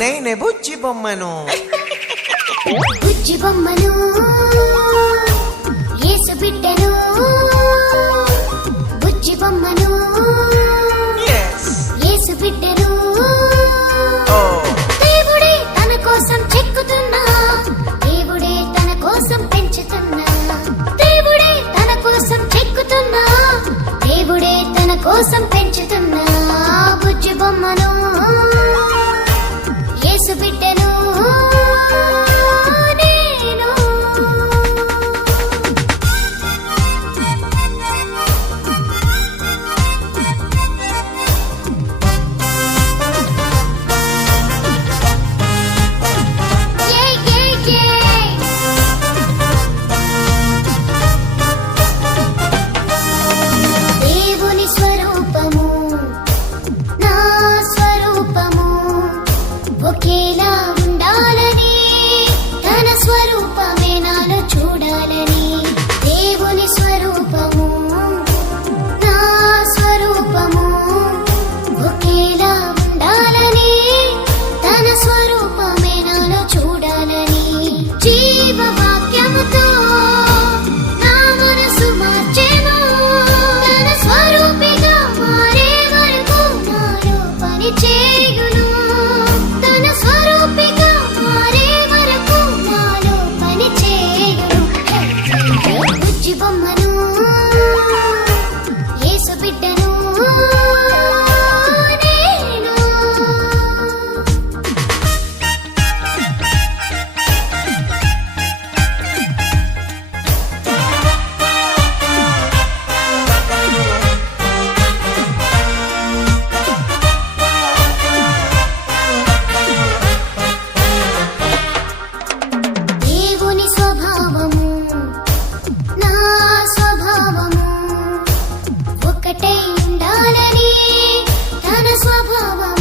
నేనే బుజ్జి బొమ్మను బుజ్జి బొమ్మను యేసు బిడ్డను బుజ్జి బొమ్మను యేసు బిడ్డను దేవుడే తన కోసం చెక్కుతున్నా దేవుడే తన కోసం పెంచుతున్నా దేవుడే తన కోసం చెక్కుతున్నా దేవుడే తన కోసం పెంచుతున్నా బుజ్జి బొమ్మను యేసు బిడ్డను దేవుని స్వరూపము నా స్వరూపము ఒకేలా ఉండాలని తన స్వరూపమే నాలో చూడాలని దేవుని స్వరూపము నా స్వరూపము ఒకేలా ఉండాలని తన స్వరూపమే నాలో చూడాలని జీవవాక్యముతో నా మనసు మార్చెను తన స్వరూపిగా మారే వరకు నాలో పని చేయును తన స్వరూపిగా మారే వరకు నాలో పని చేయును బుజ్జి బొమ్మను యేసు బిడ్డను నేను దేవుని స్వభావము నా స్వభావము ఒకటై ఉండాలని తన స్వభావం